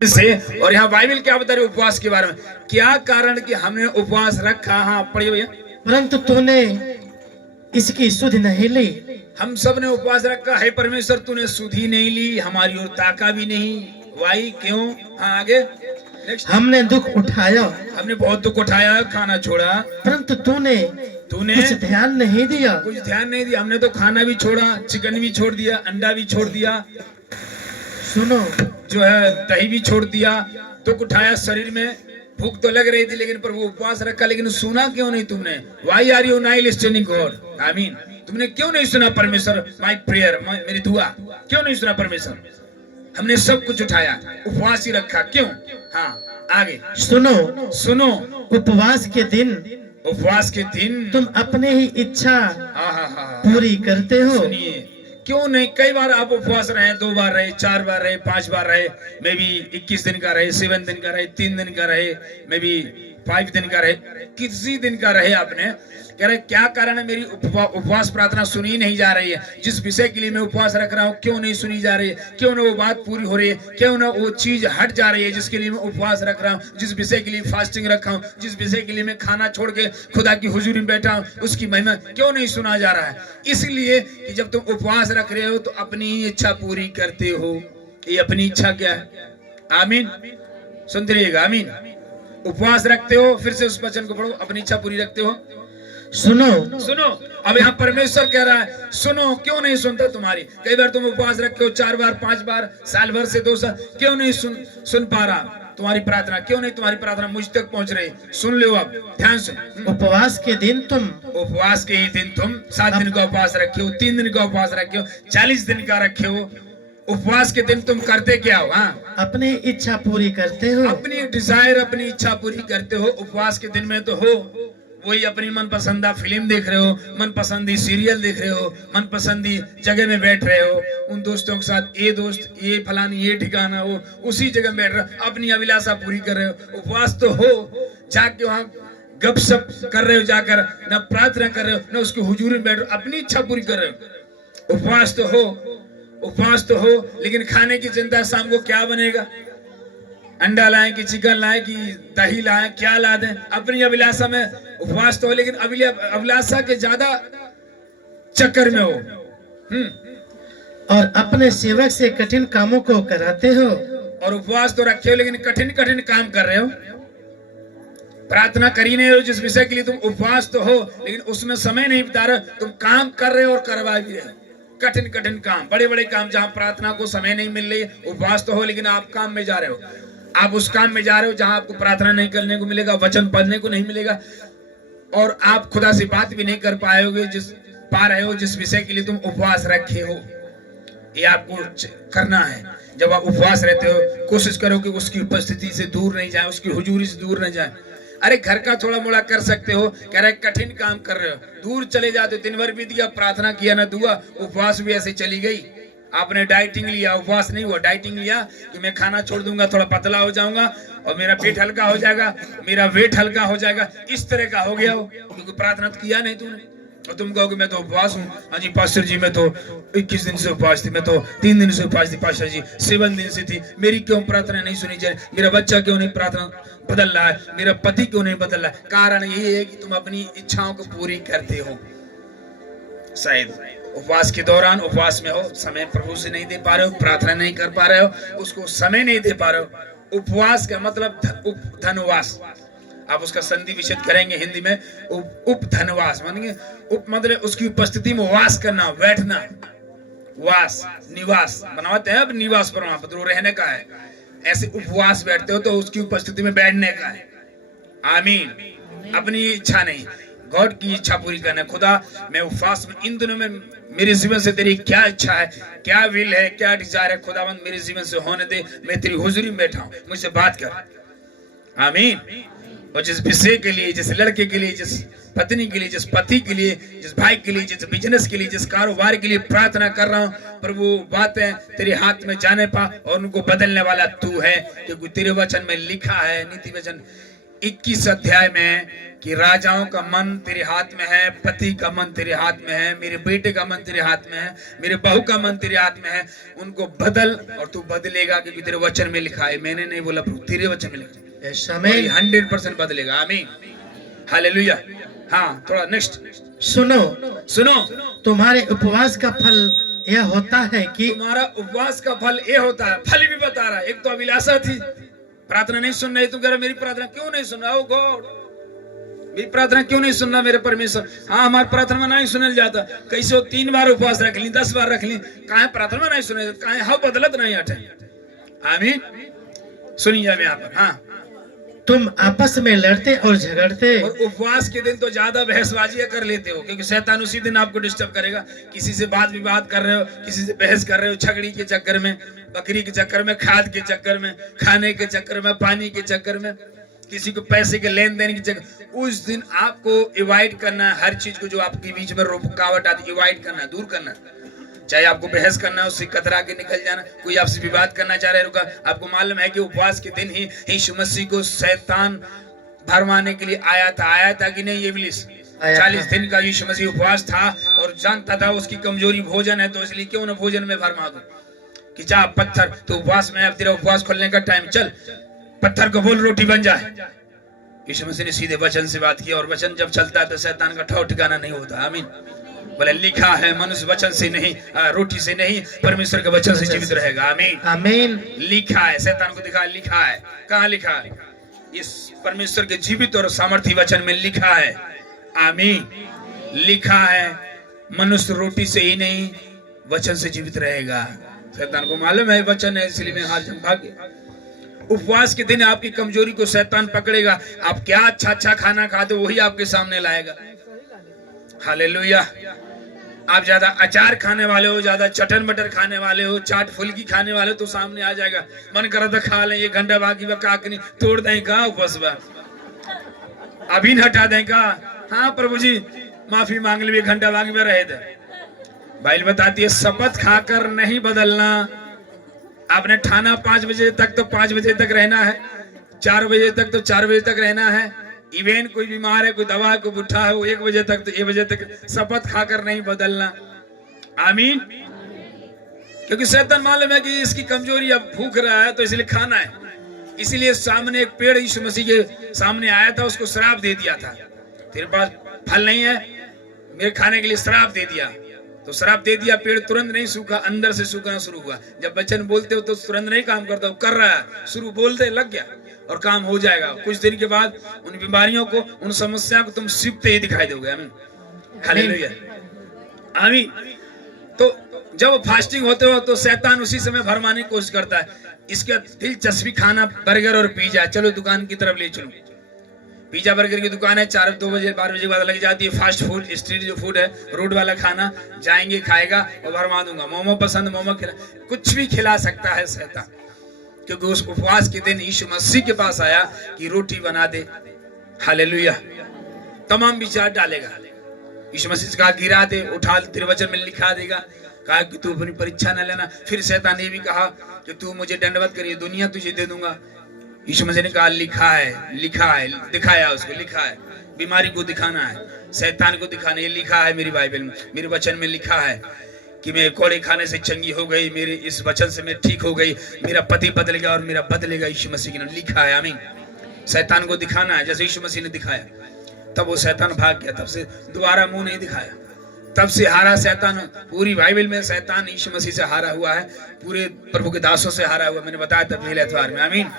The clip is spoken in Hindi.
से। और यहाँ बाइबल क्या बता रही है उपवास के बारे में, क्या कारण कि हमने उपवास रखा। हाँ पढ़िए भैया। परंतु तूने इसकी सुध नहीं ली। हम सब ने उपवास रखा है परमेश्वर, तूने सुधी नहीं ली, हमारी ओर ताका भी नहीं। वाई क्यों? हाँ आगे नेक्स्ट। हमने दुख उठाया, हमने बहुत दुख उठाया, खाना छोड़ा, परंतु तूने कुछ ध्यान नहीं दिया। कुछ ध्यान नहीं दिया। हमने तो खाना भी छोड़ा, चिकन भी छोड़ दिया, अंडा भी छोड़ दिया, सुनो जो है दही भी छोड़ दिया। दुख उठाया, शरीर में भूख तो लग रही थी लेकिन प्रभु उपवास रखा। लेकिन सुना क्यों नहीं तुमने? Why are you not listening God? आमीन। तुमने क्यों नहीं सुना परमेश्वर? माय प्रेयर, मेरी दुआ क्यों नहीं सुना परमेश्वर? हमने सब कुछ उठाया, उपवास ही रखा, क्यों? हाँ आगे सुनो सुनो। उपवास के दिन तुम अपने ही इच्छा हाँ पूरी करते हो। सुनिए, क्यों नहीं? कई बार आप उपवास रहे, 2 बार रहे, 4 बार रहे, 5 बार रहे, मे बी 21 दिन का रहे, 7 दिन का रहे, 3 दिन का रहे, मे बी 5 दिन का रहे, किसी दिन का रहे। आपने कह रहे क्या कारण है मेरी उपवास प्रार्थना सुनी नहीं जा रही है? जिस विषय के लिए मैं उपवास रख रहा हूँ क्यों नहीं सुनी जा रही है? क्यों ना वो बात पूरी हो रही है? क्यों ना वो चीज हट जा रही है जिसके लिए मैं उपवास रख रहा हूँ, जिस विषय के लिए फास्टिंग रखा हूँ, जिस विषय के लिए मैं खाना छोड़ के खुदा की हुजूरी में बैठा हूँ, उसकी महिमा क्यों नहीं सुना जा रहा है? इसलिए कि जब तुम उपवास रख रहे हो तो अपनी इच्छा पूरी करते हो। ये अपनी इच्छा क्या है? आमीन, सुनते रहिएगा। आमीन। उपवास रखते हो, फिर से उस वचन को पढ़ो, अपनी इच्छा पूरी रखते हो। सुनो अब यहाँ परमेश्वर कह रहा है सुनो। क्यों नहीं सुनता तुम्हारी? कई बार तुम उपवास रखे हो, 4 बार 5 बार, साल भर से 2 साल, क्यों नहीं सुन पा रहा तुम्हारी प्रार्थना? क्यों नहीं तुम्हारी प्रार्थना मुझ तक पहुंच रही? सुन लो, अब ध्यान से। उपवास के दिन तुम 7 दिन का उपवास रखे हो, 3 दिन का उपवास रखे हो, 40 दिन का रखे हो। उपवास के दिन तुम करते क्या हो? हाँ, अपनी इच्छा पूरी करते हो, अपनी डिजायर, अपनी इच्छा पूरी करते हो। उपवास के दिन में तो हो वही अपनी मनपसंदा फिल्म देख रहे हो, मनपसंदी सीरियल देख रहे हो, मनपसंदी जगह में बैठ रहे हो, उन दोस्तों के साथ, ये दोस्त ये फलानी ये ठिकाना हो, उसी जगह बैठ रहे हो, अपनी अभिलाषा पूरी कर रहे हो। उपवास तो हो, जाके वहां गपशप कर रहे हो, जाकर न प्रार्थना कर रहे हो, न उसकी हुजूरी में बैठ रहे हो, अपनी इच्छा पूरी कर रहे हो। उपवास तो हो, लेकिन खाने की चिंता, शाम को क्या बनेगा, अंडा लाएं कि चिकन लाएं कि दही लाएं, क्या ला दें, अपनी अभिलाषा में उपवास तो हो, लेकिन अभिलाषा के ज्यादा चक्कर में हो। और अपने सेवक से कठिन कामों को कराते हो। और उपवास तो रखे हो लेकिन कठिन काम कर रहे हो, प्रार्थना कर ही नहीं रहे हो। जिस विषय के लिए तुम उपवास तो हो लेकिन उसमें समय नहीं बिता रहे, तुम काम कर रहे हो और करवा भी रहे हो। कठिन काम, बड़े काम, जहां प्रार्थना को समय नहीं मिल रही। उपवास तो हो लेकिन आप काम में जा रहे हो, आप उस काम में जा रहे हो जहां आपको प्रार्थना नहीं करने को मिलेगा, वचन पढ़ने को नहीं मिलेगा, और आप खुदा से बात भी नहीं कर पाओगे जिस विषय के लिए तुम उपवास रखे हो। ये आपको करना है। जब आप उपवास रहते हो, कोशिश करो कि उसकी उपस्थिति से दूर नहीं जाए, उसकी हुजूरी से दूर नहीं जाए। अरे घर का थोड़ा मोड़ा कर सकते हो, कह रहे कठिन काम कर रहे हो, दूर चले जाते हो, दिन भर बीत गया, प्रार्थना किया ना दुआ, उपवास भी ऐसे चली गई। आपने डाइटिंग लिया, उपवास नहीं हुआ, डाइटिंग लिया कि मैं खाना छोड़ दूंगा, थोड़ा पतला हो जाऊंगा और मेरा पेट हल्का हो जाएगा, मेरा वेट हल्का हो जाएगा, इस तरह का हो गया हो, क्योंकि प्रार्थना तो किया नहीं तूने। और तुम कहोगे मैं तो उपवास हूँ। हाँ जी पास्टर जी, मैं तो 21 दिन से उपवास थी, मैं तो 3 दिन से उपवास थी पास्टर जी, 7 दिन से थी, मेरी क्यों प्रार्थना नहीं सुनी जा रही? मेरा बच्चा क्यों नहीं प्रार्थना बदल रहा है? मेरा पति क्यों नहीं बदल रहा है? कारण यही है कि तुम अपनी इच्छाओं को पूरी करते हो। शायद उपवास के दौरान, उपवास में हो, समय प्रभु से नहीं दे पा रहे हो, प्रार्थना नहीं कर पा रहे हो, उसको समय नहीं दे पा रहे हो। उपवास का मतलब धनवास, आप उसका संधि विच्छेद करेंगे हिंदी में, उपधनवास मानेंगे। उप मतलब उसकी उपस्थिति में वास करना, बैठना, वास निवास बनाते हैं, अब निवास पर वहां पर रहने का है। ऐसे उपवास बैठते हो तो उसकी उपस्थिति में बैठने का है। आमीन। अपनी इच्छा नहीं, गॉड की इच्छा पूरी करना। खुदा मैं उपवास में इन दिनों में मेरे जीवन से तेरी क्या इच्छा है, क्या विल है, क्या डिजायर है, खुदावंद मेरे जीवन से होने दे, मैं तेरी हुजूरी में बैठा हूं, मुझसे बात कर। आमीन। और जिस विषय के लिए, जिस लड़के के लिए, जिस पत्नी के लिए, जिस पति के लिए, जिस भाई के लिए, जिस बिजनेस के लिए, जिस कारोबार के लिए प्रार्थना कर रहा हूं, प्रभु बातें तेरे हाथ में जाने पा और उनको बदलने वाला तू है, क्योंकि तेरे वचन में लिखा है, नीति वचन 21 अध्याय में कि राजाओं का मन तेरे हाथ में है, पति का मन तेरे हाथ में है, मेरे बेटे का मन तेरे हाथ में है, मेरे बहू का मन तेरे हाथ में है। उनको बदल और तू बदलेगा, क्योंकि तेरे वचन में लिखा है। मैंने नहीं बोला प्रभु, तेरे वचन में लिखा है। आमीन। 100% बदलेगा। आमीन, हालेलुया। हाँ, थोड़ा नेक्स्ट सुनो, सुनो। तुम्हारे उपवास का फल यह होता है कि तुम्हारा उपवास का फल ये होता है। फल भी बता रहा है। एक तो अभिलाषा थी, प्रार्थना नहीं सुन रही। तुम कह रहे मेरी प्रार्थना क्यों नहीं सुन रहा? ओ गॉड, मेरी प्रार्थना क्यों नहीं सुन रहा मेरे परमेश्वर? हाँ, हमारी प्रार्थना नहीं सुनल जाता। कैसे हो 3 बार उपवास रख ली, 10 बार रख ली, कहा प्रार्थना नहीं सुने, कहा हाँ बदलत नहीं हटे। आमीन। सुनिए यहाँ पर। हाँ, तुम आपस में लड़ते और झगड़ते और उपवास के दिन तो ज्यादा बहसबाजियां कर लेते हो, क्योंकि शैतान उसी दिन आपको डिस्टर्ब करेगा। किसी से बात विवाद कर रहे हो, किसी से बहस कर रहे हो, छगड़ी के चक्कर में, बकरी के चक्कर में, खाद के चक्कर में, खाने के चक्कर में, पानी के चक्कर में, किसी को पैसे के लेन देन के चक्कर। उस दिन आपको अवॉइड करना है हर चीज को जो आपके बीच में रुकावट आती है, अवॉइड करना, दूर करना। चाहे आपको बहस करना है, उससे कतरा के निकल जाना। कोई आपसे विवाद करना चाह रहा है, रुका। आपको मालूम है कि उपवास के दिन ही यीशु मसीह को शैतान भरमाने के लिए आया था कि नहीं? इब्लिस 40 दिन का यीशु मसीह उपवास था और जानता था उसकी कमजोरी भोजन है, तो इसलिए क्यों ना भोजन में भरमा दूं कि जा पत्थर, तो उपवास में, अब तेरा उपवास खोलने का टाइम, चल पत्थर को बोल रोटी बन जाए। यीशु मसीह ने सीधे वचन से बात की, और वचन जब चलता है तो शैतान का ठौ ठिकाना नहीं होता। आमीन। बोले लिखा है मनुष्य वचन से नहीं, रोटी से नहीं, परमेश्वर के वचन से जीवित रहेगा। आमीन, आमीन। लिखा है, शैतान को दिखा, लिखा है। कहाँ लिखा है? इस परमेश्वर के जीवित और सामर्थी वचन में लिखा है। आमीन। लिखा है मनुष्य रोटी से ही नहीं, वचन से जीवित रहेगा। शैतान को मालूम है वचन है, इसलिए मैं हाथ भाग गया। उपवास के दिन आपकी कमजोरी को शैतान पकड़ेगा। आप क्या अच्छा अच्छा खाना खाते हो वही आपके सामने लाएगा। हालेलुया। आप ज्यादा अचार खाने वाले हो, ज्यादा चटन बटर खाने वाले हो, चाट फुल्की खाने वाले हो, तो सामने आ जाएगा। मन करा था खा लें, ये घंटा बाकी बा काकनी तोड़ दें का उपवास बा, अभी न हटा दें का। हाँ प्रभु जी माफी मांग ली, घंटा बाकी में रहे थे। बाइबल बताती है शपथ खाकर नहीं बदलना। आपने ठाना 5 बजे तक तो 5 बजे तक रहना है, 4 बजे तक तो 4 बजे तक रहना है। इवेन कोई बीमार है, कोई दवा है, कोई बुढ़ा है, वो 1 बजे तक तो 1 बजे तक शपथ खाकर नहीं बदलना। आमीन। क्योंकि शैतान मालूम है कि इसकी कमजोरी अब भूख रहा है, तो इसलिए खाना है। इसीलिए सामने एक पेड़ यीशु मसीह के सामने आया था, उसको श्राप दे दिया था। तेरे पास फल नहीं है, मेरे खाने के लिए श्राप दे दिया। तो श्राप दे दिया, पेड़ तुरंत नहीं सूखा, अंदर से सूखना शुरू हुआ। जब वचन बोलते हो तो तुरंत नहीं काम करता, कर रहा है, शुरू बोलते लग गया और काम हो जाएगा। कुछ दिन के बाद उन बीमारियों को, उन समस्या को तुम सिपते ही दिखाई दोगे। आमीन, हालेलुया, आमीन। तो जब फास्टिंग होते हो तो शैतान उसी समय भरमाने की कोशिश करता है। इसके दिलचस्पी खाना बर्गर और पिज्जा, चलो दुकान की तरफ ले चलो। पिज्जा बर्गर की दुकान है, 2 बजे 12 बजे के बाद लग जाती है। फास्ट फूड, स्ट्रीट जो फूड है, रोड वाला खाना, जाएंगे खाएगा और भरमा दूंगा। मोमो पसंद, मोमो खिला, कुछ भी खिला सकता है शैतान। क्योंकि उस उपवास के दिन यीशु मसीह के पास आया कि रोटी बना दे। हालेलुया। तमाम विचार डालेगा। यीशु मसीह का गिरा दे, उठा, तेरे वचन में लिखा देगा। कहा कि तू अपनी परीक्षा न लेना। फिर शैतान ये भी कहा कि तू मुझे दंडवत करिए, दुनिया तुझे दे दूंगा। यीशु मसीह ने कहा लिखा है, लिखा है, दिखाया उसको, लिखा है। बीमारी को दिखाना है, शैतान को दिखाना, ये लिखा है मेरी बाइबल में, मेरे वचन में लिखा है कि मैं कोड़े खाने से चंगी हो गई, मेरे इस वचन से मैं ठीक हो गई, मेरा पति बदलेगा और मेरा बदलेगा। यीशु मसीह ने लिखा है। आमीन। शैतान को दिखाना है जैसे यीशु मसीह ने दिखाया। तब वो शैतान भाग गया, तब से दोबारा मुंह नहीं दिखाया। तब से हारा शैतान। पूरी बाइबल में शैतान यीशु मसीह से हारा हुआ है, पूरे प्रभु के दासों से हारा हुआ। मैंने बताया था पहले एतवार में। आमीन।